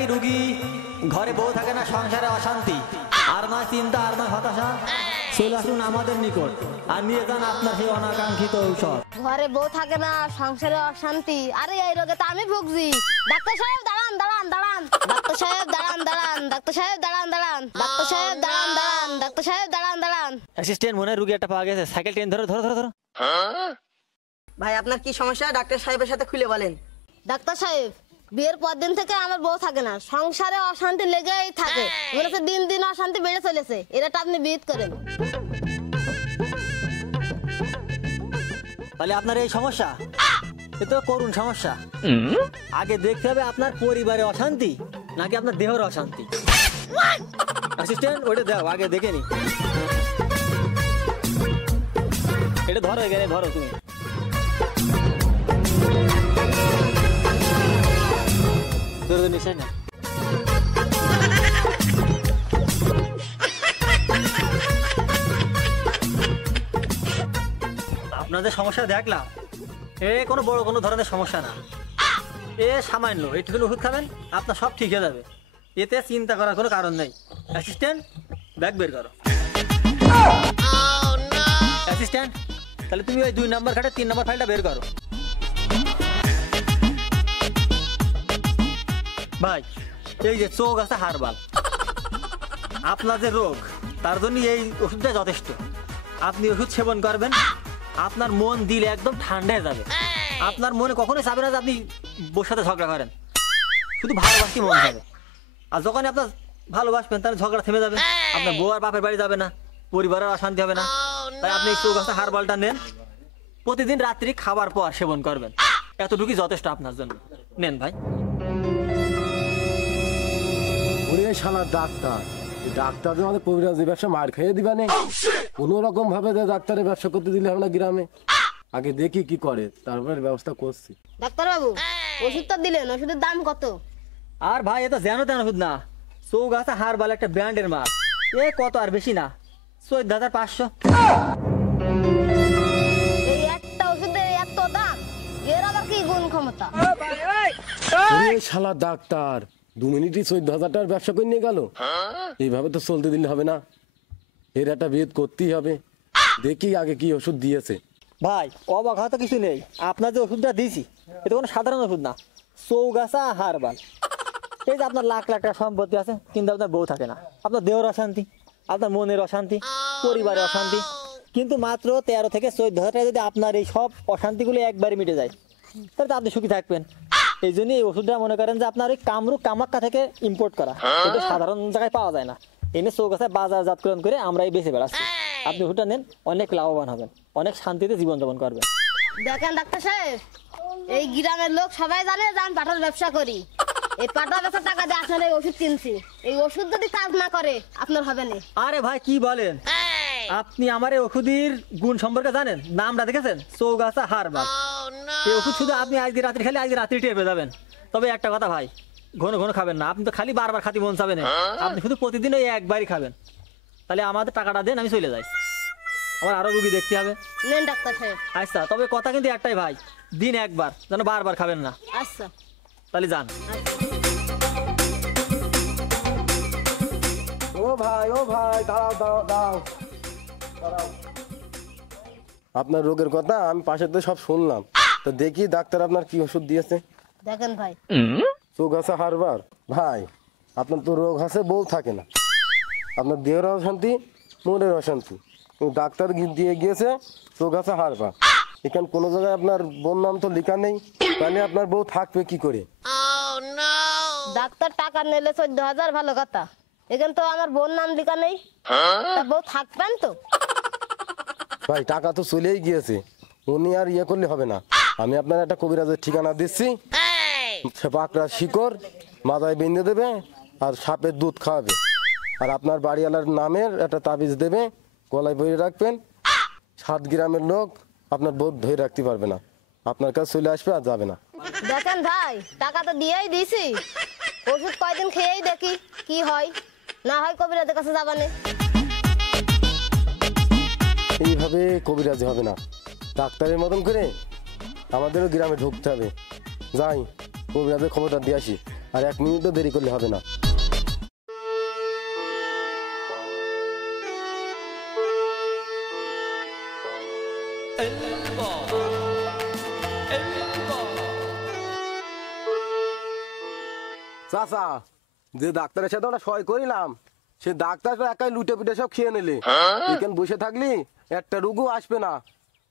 নাকি রুগী, ঘরে বউ থাকে না, সংসারে অশান্তি, আর নয় চিন্তা, আর নয় হতাশা, চলে আসুন আমাদের নিকট আর নিয়ে যান আপনার সেই অনাকাঙ্ক্ষিত ঔষধ। ঘরে বউ থাকে না, সংসারে অশান্তি, আরে এই রোগে তো আমি ভুগছি। ডাক্তার সাহেব দাঁড়ান দাঁড়ান দাঁড়ান, ডাক্তার সাহেব দাঁড়ান দাঁড়ান, ডাক্তার সাহেব দাঁড়ান দাঁড়ান, ডাক্তার সাহেব দাঁড়ান দাঁড়ান, ডাক্তার সাহেব দাঁড়ান দাঁড়ান। অ্যাসিস্ট্যান্ট, মনে হয় রুগী একটা পাওয়া গেছে, সাইকেল ট্রেন ধরো ধরো ধরো ধরো। ভাই আপনার কি সমস্যা ডাক্তার সাহেবের সাথে খুলে বলেন। ডাক্তার সাহেব, বিয়ের পর দিন থেকে আমার বউ থাকে না, সংসারে অশান্তি লেগেই থাকে, মনে হচ্ছে দিন দিন অশান্তি বেড়ে চলেছে, এটা আপনি বিহিত করেন। তাহলে আপনার এই সমস্যা, এ তো করুণ সমস্যা। আগে দেখতে হবে আপনার পরিবারে অশান্তি নাকি আপনার দেহের অশান্তি। অ্যাসিস্ট্যান্ট, ওটা দাও, আগে দেখে নি। এটা ধরো, এখানে ধরো তুমি। নিশ্চয় না, আপনাদের সমস্যা দেখলাম, এ কোনো বড় কোনো ধরনের সমস্যা না, এ সামান্য একটুখানি ওষুধ খাবেন, আপনার সব ঠিক হয়ে যাবে, এতে চিন্তা করার কোনো কারণ নেই। অ্যাসিস্ট্যান্ট, ব্যাগ বের করো। অ্যাসিস্ট্যান্ট, তাহলে তুমি ওই 2 নম্বর খাটে 3 নম্বর ফাইলটা বের করো। ভাই, এই যে চোখ আছে হারবাল, আপনার যে রোগ তার জন্য এই ওষুধটা যথেষ্ট। আপনি ওষুধ সেবন করবেন, আপনার মন দিল একদম ঠান্ডা হয়ে যাবে, আপনার মনে কখনোই যাবে না যে আপনি বউর সাথে ঝগড়া করেন, শুধু ভালোবাসি মন যাবে। আর যখন আপনার ভালোবাসবেন তাহলে ঝগড়া থেমে যাবে, আপনার বউ আর বাপের বাড়ি যাবে না, পরিবারের অশান্তি হবে না। তাই আপনি এই চোখ আছে হারবালটা নেন, প্রতিদিন রাত্রি খাবার পর সেবন করবেন, এতটুকুই যথেষ্ট আপনার জন্য। নেন ভাই। শালা ডাক্তার, ডাক্তার আমাদের কবিরাজি ব্যবসা মার খেয়ে দিবা নেই, কোনো রকম ভাবে ডাক্তারের ব্যবসা করতে দিলে হবে না গ্রামে। আগে দেখি কি করে, তারপরে ব্যবস্থা করছি। ডাক্তার বাবু, ওষুধটা দিলেন, ওষুধের দাম কত? আর ভাই, এ তো যেন তেন ওষুধ না, চৌগাছা হারবাল একটা ব্র্যান্ডের মাল, এ কত আর বেশি না, 14,500। এই একটা ওষুধের এত দাম, এর আবার কি গুণ ক্ষমতা? শালা ডাক্তার 2 মিনিটই 14,000 টাকার ব্যবসা করে নিয়ে গেল, এইভাবে তো চলতে দিলে হবে না, এর একটা ভেদ করতেই হবে। দেখি আগে কি ওষুধ দিয়েছে। ভাই, অবাক হওয়া তো কিছু নেই, আপনার যে ওষুধটা দিয়েছি এটা কোনো সাধারণ ওষুধ না, চৌগাছা হারবাল। এই যে আপনার লাখ লাখ টাকা সম্পত্তি আছে, কিন্তু আপনার বউ থাকে না, আপনার দেহের অশান্তি, আপনার মনের অশান্তি, পরিবারের অশান্তি, কিন্তু মাত্র 13 থেকে 14,000 টাকা যদি আপনার এই সব অশান্তিগুলো একবারে মিটে যায়, তাহলে তো আপনি সুখী থাকবেন। এই জন্যই এই ওষুধটা মনে করেন যে আপনার ওই কামরূপ কামাখ্যা থেকে ইম্পোর্ট করা, এটা সাধারণ জায়গায় পাওয়া যায় না, এনে চৌগাছায় বাজারজাতকরণ করে আমরা এই বেঁচে বেড়াচ্ছি। আপনি ওষুধটা নেন, অনেক লাভবান হবেন, অনেক শান্তিতে জীবনযাপন করবেন। দেখেন ডাক্তার সাহেব, এই গ্রামের লোক সবাই জানে যে আমি পাঠার ব্যবসা করি, এই পাঠা বেচার টাকা দিয়ে আপনার এই ওষুধ কিনছি, এই ওষুধ যদি কাজ না করে আপনার হবে না। আরে ভাই, কি বলেন আপনি? আমার এই ওষুধের গুণ সম্পর্কে জানেন? নামটা দেখেছেন? চৌগাছা হারবাল। এই ওষুধ শুধু আপনি আজকে রাত্রি খালি আজকে রাত্রি টের পেয়ে যাবেন। তবে একটা কথা ভাই, ঘন ঘন খাবেন না, আপনি তো খালি বারবার খাতি মন চাবেন, আপনি শুধু প্রতিদিন ওই একবারই খাবেন। তাহলে আমাদের টাকাটা দেন, আমি চলে যাই, আমার আরো রুগী দেখতে হবে। নেন ডাক্তার সাহেব। আচ্ছা, তবে কথা কিন্তু একটাই ভাই, দিন একবার, যেন বারবার খাবেন না। আচ্ছা, তাহলে যান। ও ভাই, ও ভাই, দাঁড়াও দাঁড়াও দাঁড়াও দাঁড়াও। আপনার রোগের কথা আমি পাশের দিয়ে সব শুনলাম, তো দেখি ডাক্তার আপনার কি ওষুধ দিয়েছে। দেখেন ভাই, চৌগাছা হারবাল। ভাই, আপনার তো রোগ আছে, বউ থাকে না, আপনার দেহের অশান্তি, মনের অশান্তি, ডাক্তার দিয়ে গিয়েছে চৌগাছা হারবাল। এখানে কোনো জায়গায় আপনার বোন নাম তো লেখা নেই, তাহলে আপনার বউ থাকবে কি করে? ডাক্তার টাকা নিলে 14,000, ভালো কথা, এখানে তো আমার বোন নাম লেখা নেই, বউ থাকবেন তো? ভাই, টাকা তো চলেই গিয়েছে, উনি আর ইয়ে করলে হবে না। আমি আপনার একটা কবিরাজের ঠিকানা দিচ্ছি, পাকড়া শিকড় মাথায় বেঁধে দেবে আর সাপের দুধ খাওয়াবে, আর আপনার বাড়িওয়ালার নামের একটা তাবিজ দেবে, গলায় বইয়ে রাখবেন। 7 গ্রামের লোক আপনার বোধ ধরে রাখতে পারবে না, আপনার কাছে চলে আসবে আর যাবে না। দেখেন ভাই, টাকা তো দিয়েই দিছি, ওষুধ কয়দিন খেয়েই দেখি কি হয়, না হয় কবিরাজের কাছে যাবানে। এইভাবে কবিরাজি হবে না, ডাক্তারের মতন করে আমাদেরও গ্রামে ঢুকতে হবে। যাই, কবিরাজের খবরটা দিয়ে আসি। আর 1 মিনিটও দেরি করলে হবে না। চাচা, যে ডাক্তারের সাথে ওরা সই করিলাম সে ডাক্তার তো একাই লুটে পুটে সব খেয়ে নিলে। এখানে বসে থাকলি একটা রোগও আসবে না।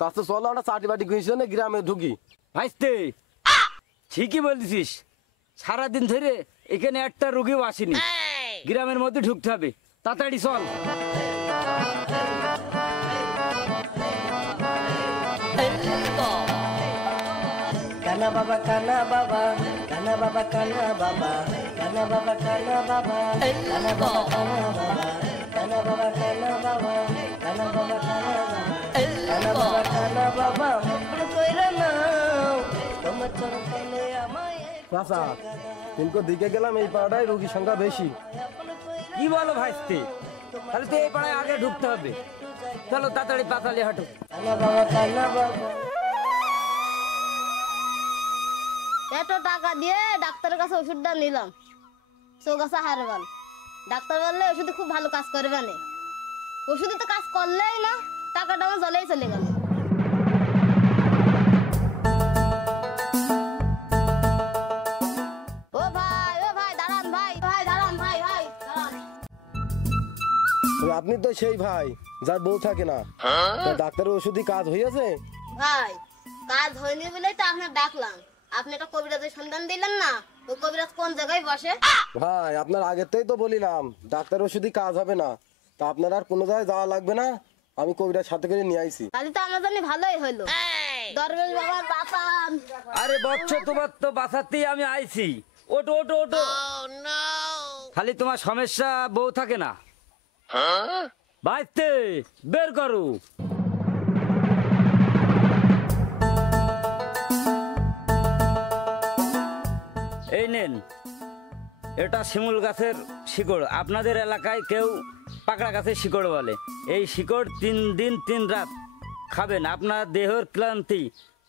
তার তো চলো আমরা চাটি বাটি কিনে গ্রামে ঢুকি। ভাইস্তে ঠিকই বলছিস, সারাদিন ধরে এখানে একটা রোগীও আসেনি। গ্রামের মধ্যে ঢুকতে হবে, তাড়াতাড়ি চল। কানা বাবা কানা বাবা কানা বাবা কানা বাবা কানা বাবা কানা বাবা কানা বাবা কানা বাবা কানা বাবা কানা বাবা কানা বাবা কানা বাবা কানা বাবা কানা বাবা মুখ কইরা নাও তোমার চরণে আমায় চাচা, কিন্তু দিকে গেলাম এই পাড়ায় রোগীর সংখ্যা বেশি। কি বলো ভাইস্তে, তাহলে তো এই পাড়ায় আগে ঢুকতে হবে। চলো তাড়াতাড়ি পাতালে হাঁটো। কানা বাবা কানা বাবা এত টাকা দিয়ে ডাক্তারের কাছে ওষুধটা নিলাম, চৌগাছা হারবাল। ডাক্তার বললে ওষুধে খুব ভালো কাজ করবে না। ওষুধে তো কাজ করলেই না, টাকাটা আমার জলেই চলে গেল। ও ভাই দাঁড়ান ভাই দাঁড়ান ভাই দাঁড়ান। আপনি তো সেই ভাই যার বউ থাকে না। তা ডাক্তারের ওষুধই কাজ হইয়াছে? ভাই কাজ হয়নি বলেই তো আপনার ডাকলাম। আপনি একটা কবিরাজের সন্ধান দিলেন না, ওই কবিরাজ কোন জায়গায় বসে? ভাই আপনার আগেতেই তো বলিলাম ডাক্তার ওষুধই কাজ হবে না। তা আপনার আর কোনো জায়গায় যাওয়া লাগবে না, আমি কবিরাজ সাথে করে নিয়ে আইছি। তাহলে তো আমার জন্য ভালোই হলো। দরবেশ বাবার বাতান। আরে বচ্চ, তোমার তো বাঁচাতেই আমি আইছি। ওটো ওটো ওটো। খালি তোমার সমস্যা বউ থাকে না। ভাইস্তে বের করো। এই নেন, এটা শিমুল গাছের শিকড়। আপনাদের এলাকায় কেউ পাকড়া গাছের শিকড় বলে। এই শিকড় 3 দিন 3 রাত খাবেন, আপনার দেহের ক্লান্তি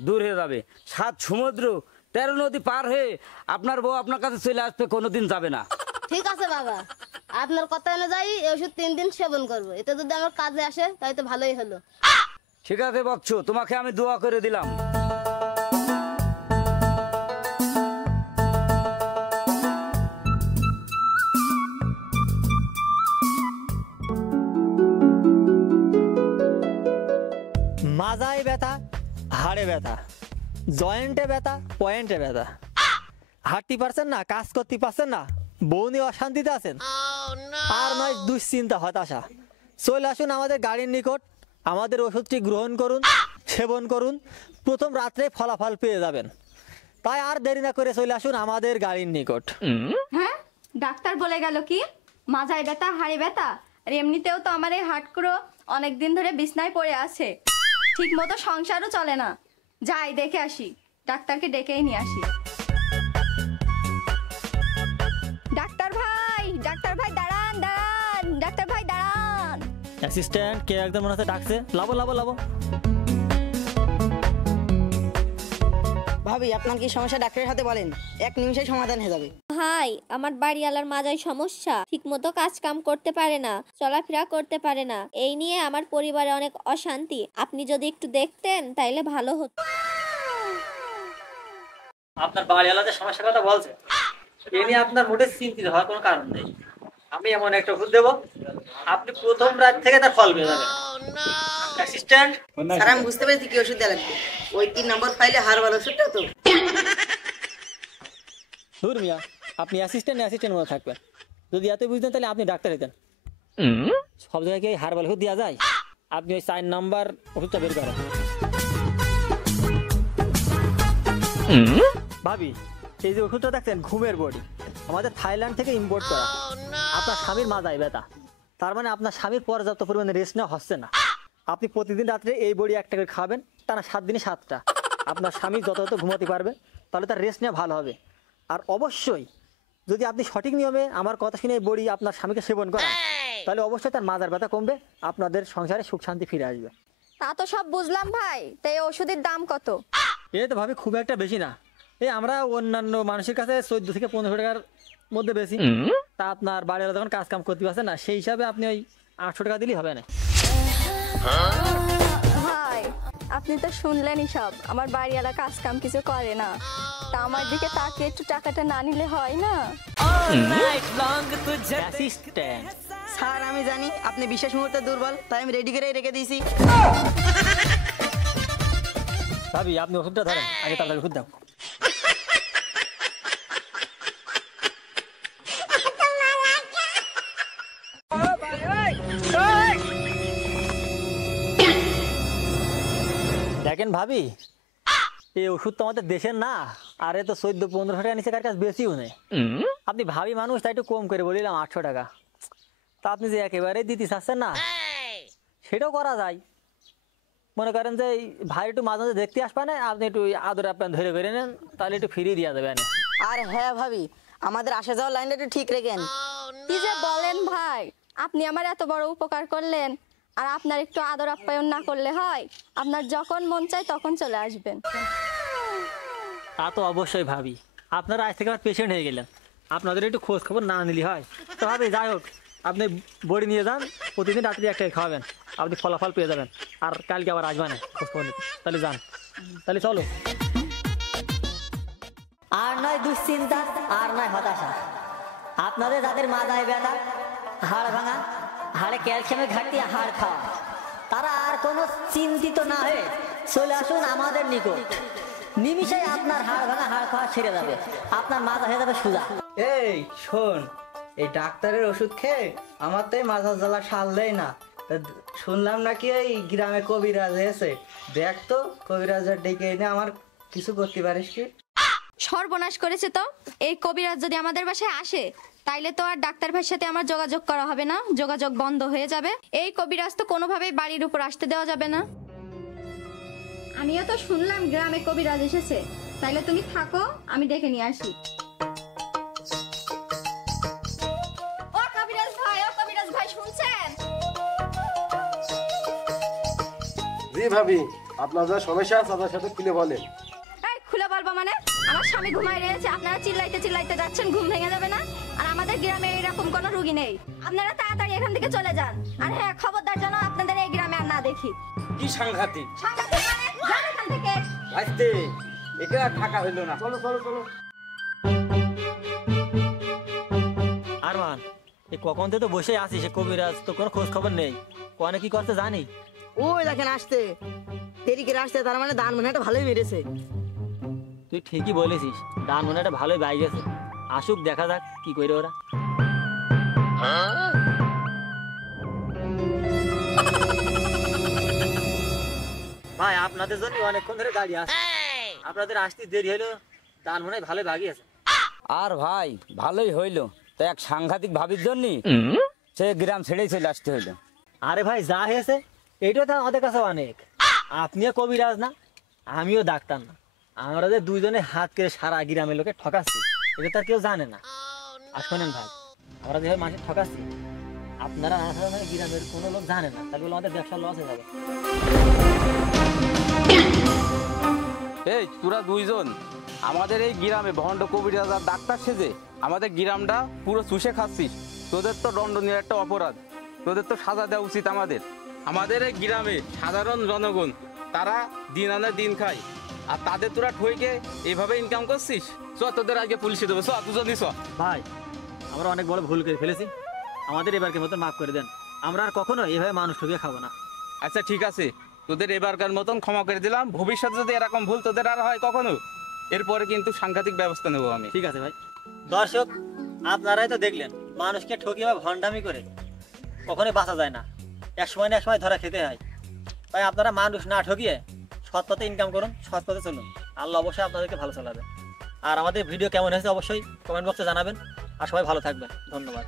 দূর হয়ে যাবে। 7 সমুদ্র 13 নদী পার হয়ে আপনার বউ আপনার কাছে চলে আসবে, কোনোদিন যাবে না। ঠিক আছে বাবা, আপনার কথা অনুযায়ী এই ওষুধ 3 দিন সেবন করবো। এতে যদি আমার কাজে আসে তাই তো ভালোই হলো। ঠিক আছে বচ্চ, তোমাকে আমি দোয়া করে দিলাম। মাজায় ব্যথা, হাড়ে ব্যথা, জয়েন্টে ব্যথা, পয়েন্টে ব্যথা, হাঁটতে পারছেন না, কাজ করতে পারছেন না, বউ নিয়ে অশান্তিতে আছেন, আর নয় দুশ্চিন্তা, হতাশা, চলে আসুন আমাদের গাড়ির নিকট। আমাদের ওষুধটি গ্রহণ করুন, সেবন করুন, প্রথম রাত্রে ফলাফল পেয়ে যাবেন। তাই আর দেরি না করে চলে আসুন আমাদের গাড়ির নিকট। হ্যাঁ, ডাক্তার বলে গেল কি মাজায় ব্যথা, হাড়ে ব্যথা। আর এমনিতেও তো আমার এই হাটকুড়ো অনেকদিন ধরে বিছনায় পড়ে আছে, ঠিক মতো সংসারও চলে না। যাই দেখে আসি, ডাক্তারকে ডেকেই নিয়ে আসি। ডাক্তার ভাই দাঁড়ান দাঁড়ান, ডাক্তার ভাই দাঁড়ান। অ্যাসিস্ট্যান্ট কে একদম মনে হচ্ছে ডাকছে, লাবো লাবো লাবো। ভাবি আপনার কি সমস্যা ডাক্তারের সাথে বলেন, 1 নিমিষে সমাধান হয়ে যাবে। ভাই, আমার বাড়িওয়ালার মাজায় সমস্যা, ঠিকমতো কাজ কাম করতে পারে না, চলাফেরা করতে পারে না। এই নিয়ে আমার পরিবারে অনেক অশান্তি। আপনি যদি একটু দেখতেন তাইলে ভালো হতো। আপনার বাড়িওয়ালাদের সমস্যার কথা বলছে, এ নিয়ে আপনার মোটে চিন্তিত হওয়ার কোনো কারণ নেই। আমি এমন একটা ওষুধ দেবো, আপনি প্রথম রাত থেকে তার ফল পেয়ে যাবেন। অ্যাসিস্ট্যান্ট, স্যার আমি বুঝতে পেরেছি কি ওষুধ দেওয়া লাগবে। ওই 3 নম্বর ফাইলে হারবাল ওষুধটা তো। ধুর মিয়া, আপনি অ্যাসিস্ট্যান্ট মনে থাকবেন। যদি এত বুঝতেন তাহলে আপনি ডাক্তার হতেন। সব জায়গায় কি হারবাল ওষুধ দেওয়া যায়? আপনি ওই 4 নম্বর ওষুধটা বের করেন। ভাবি, এই যে ওষুধটা দেখছেন ঘুমের বড়ি, আমাদের থাইল্যান্ড থেকে ইম্পোর্ট করা। আপনার স্বামীর মাজায় ব্যথা, তার মানে আপনার স্বামীর পর্যাপ্ত পরিমাণে রেস্ট নেওয়া হচ্ছে না। আপনি প্রতিদিন রাত্রে এই বড়ি 1 করে খাবেন, টানা 7 দিনে 7টা। আপনার স্বামী যত ঘুমাতে পারবে, তাহলে তার রেস্ট নেওয়া ভালো হবে। আর অবশ্যই যদি আপনি সঠিক নিয়মে আমার কথা শুনে এই বড়ি আপনার স্বামীকে সেবন করেন, তাহলে অবশ্যই তার মাজার ব্যথা কমবে, আপনাদের সংসারে সুখ শান্তি ফিরে আসবে। তা তো সব বুঝলাম ভাই, তাই ওষুধের দাম কত? এটা তো ভাবি খুব একটা বেশি না, এই আমরা অন্যান্য মানুষের কাছে 14 থেকে 1500 টাকার মধ্যে বেশি। তা আপনার বাড়িওয়ালা যখন কাজ কাম করতে পারছে না, সেই হিসাবে আপনি ওই 800 টাকা দিলেই হবে না। ভাই আপনি তো শুনলেনই সব, আমার বাড়িওয়ালা কাজ কাম কিছু করে না, তা আমার দিকে তাকে একটু টাকাটা না নিলে হয় না? অ্যাসিস্ট্যান্ট স্যার আমি জানি আপনি বিশেষ মুহূর্তে দুর্বল, তাই আমি রেডি করে রেখে দিয়েছি। ভাবি আপনি ওষুধটা ধরেন, আগে তাড়াতাড়ি ওষুধ দাও। দেখেন ভাবি, এই ওষুধ তো আমাদের দেশের না, আর এ তো 14-1500 টাকা নিচে কার কাছে বেশিও নেই। আপনি ভাবি মানুষ, তাই একটু কম করে বলিলাম 800 টাকা। তা আপনি যে একেবারে দিতে চাচ্ছেন না, সেটাও করা যায়। মনে করেন যে ভাই একটু মাঝে মাঝে দেখতে আসবে না, আপনি একটু আদর আপ্যায়ন ধরে করে নেন, তাহলে একটু ফিরিয়ে দেওয়া যাবে না। আর হ্যাঁ ভাবি, আমাদের আসা যাওয়ার লাইনটা একটু ঠিক রেখেন। কি যে বলেন ভাই, আপনি আমার এত বড় উপকার করলেন, আর আপনার একটু আদর আপ্যায়ন না করলে হয়? আপনার যখন মন চায় তখন চলে আসবেন। তা তো অবশ্যই ভাবি, আপনারা আজ থেকে আমার পেশেন্ট হয়ে গেলেন, আপনাদের একটু খোঁজ খবর না নিলে হয়। তো ভাবি যাই হোক, আপনি বড়ি নিয়ে যান, প্রতিদিন রাত্রি একটাই খাওয়াবেন, আপনি ফলাফল পেয়ে যাবেন। আর কালকে আবার আসবেন না খোঁজ খবর নিতে। তাহলে যান, তাহলে চলো। আর নয় দুশ্চিন্তা, আর নয় হতাশা। আপনাদের যাদের মাথায় ব্যথা, হাড় ভাঙা, হাড়ে ক্যালসিয়ামের ঘাটতি, হাড় খাওয়া, তারা আর কোনো চিন্তিত না হয়ে চলে আসুন আমাদের নিকট। নিমিষে আপনার হাড় ভাঙা, হাড় খাওয়া ছেড়ে যাবে, আপনার মাথা হয়ে যাবে সোজা। এই শোন, এই ডাক্তারের ওষুধ খেয়ে আমার তো এই মাথা জ্বালা সারলেই না। তা শুনলাম নাকি এই গ্রামে কবিরাজ এসে, দেখ তো কবিরাজের ডেকে এনে আমার কিছু করতে পারিস কি? সর্বনাশ করেছে তো, এই কবিরাজ যদি আমাদের বাসায় আসে তাইলে তো আর ডাক্তার ভাইয়ের সাথে আমার যোগাযোগ করা হবে না, যোগাযোগ বন্ধ হয়ে যাবে। এই কবিরাজ তো কোনোভাবেই বাড়ির উপর আসতে দেওয়া যাবে না। আমিও তো শুনলাম গ্রামে কবিরাজ এসেছে, তাইলে তুমি থাকো, আমি ডেকে নিয়ে আসি। ও কবিরাজ ভাই, ও কবিরাজ ভাই, শুনছেন? জি ভাবি, আপনার যা সমস্যা তাদের সাথে খুলে বলেন। এই খুলে বলবো মানে? আমার স্বামী ঘুমায় রয়েছে, আপনারা চিল্লাইতে চিল্লাইতে যাচ্ছেন, ঘুম ভেঙে যাবে না? আর আমাদের গ্রামে এরকম কোনো রুগী নেই, আপনারা তাড়াতাড়ি এখান থেকে চলে যান। আর হ্যাঁ, খবরদার যেন আপনাদের এই গ্রামে আর না দেখি। কি সাংঘাতিক! সাংঘাতিক মানে? যান এখান থেকে। আসতে এটা আর থাকা হইলো না। চলো চলো চলো। আরমান, এই কখন থেকে তো বসে আছিস, সে কবিরাজ তো কোনো খোঁজ খবর নেই, কনে কি করতে জানি? ওই দেখেন আসতে, দেরি করে আসতে, তার মানে দান মনে একটা ভালোই মেরেছে। তুই ঠিকই বলেছিস, ডান মনে একটা ভালোই বাইক আছে, আসুক দেখা যাক কি করে ওরা। ভাই আপনাদের জন্য অনেকক্ষণ ধরে গাড়ি আছে, আপনাদের আসতে দেরি হলো, ডান মনে হয় ভালোই ভাগি আছে। আর ভাই ভালোই হইলো, তো এক সাংঘাতিক ভাবির জন্য সে গ্রাম ছেড়েই চলে আসতে হইলো। আরে ভাই যা হয়েছে এইটাও তো আমাদের কাছে অনেক। আপনিও কবিরাজ না, আমিও ডাক্তার না, আমরা যে দুইজনে হাত করে সারা গ্রামের লোকে ঠকাচ্ছি, এটা তো আর কেউ জানে না। আর শোনেন ভাই, আমরা যেভাবে মানুষের ঠকাচ্ছি, আপনারা না থাকলে গ্রামের কোনো লোক জানে না, তাহলে আমাদের ব্যবসা লস হয়ে যাবে। এই তোরা দুইজন আমাদের এই গ্রামে ভণ্ড কবিরাজ আর ডাক্তার সেজে আমাদের গ্রামটা পুরো চুষে খাচ্ছিস। তোদের তো দণ্ডনীয় একটা অপরাধ, তোদের তো সাজা দেওয়া উচিত। আমাদের এই গ্রামে সাধারণ জনগণ তারা দিন আনে দিন খায়, আর তাদের তোরা ঠইকে এইভাবে ইনকাম করছিস। চ তোদের আগে পুলিশে দেবো, চ দুজনই চ। ভাই আমরা অনেক বড় ভুল করে ফেলেছি, আমাদের এবারকে মতন মাফ করে দেন, আমরা আর কখনো এভাবে মানুষ ঠকে খাবো না। আচ্ছা ঠিক আছে, তোদের এবারকার মতন ক্ষমা করে দিলাম। ভবিষ্যতে যদি এরকম ভুল তোদের আর হয় কখনো, এরপরে কিন্তু সাংঘাতিক ব্যবস্থা নেবো আমি। ঠিক আছে ভাই। দর্শক আপনারাই তো দেখলেন, মানুষকে ঠকিয়ে বা ভণ্ডামি করে কখনোই বাঁচা যায় না, এক সময় না এক সময় ধরা খেতে হয়। তাই আপনারা মানুষ না ঠকিয়ে সৎ পথে ইনকাম করুন, সৎ পথে চলুন, আল্লাহ অবশ্যই আপনাদেরকে ভালো চালাবে। আর আমাদের ভিডিও কেমন হয়েছে অবশ্যই কমেন্ট বক্সে জানাবেন, আর সবাই ভালো থাকবেন। ধন্যবাদ।